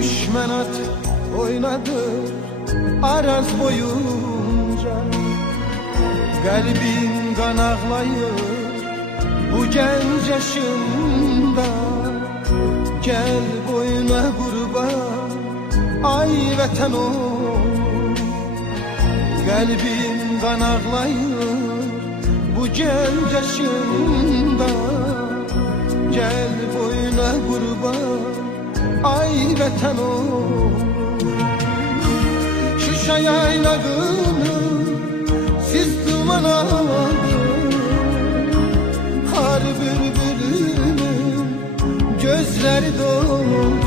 Düşman at oynadı Araz boyunca. Kalbin kan ağlayır bu genç yaşında. Gel boyuna kurban ay vatan oğlum. Kalbin kan ağlayır bu genç yaşında. Gel boyuna kurban ay vatan oğlum. Şuşa yaylağını siz duman aldı. Har bülbülünün gözleri dolu.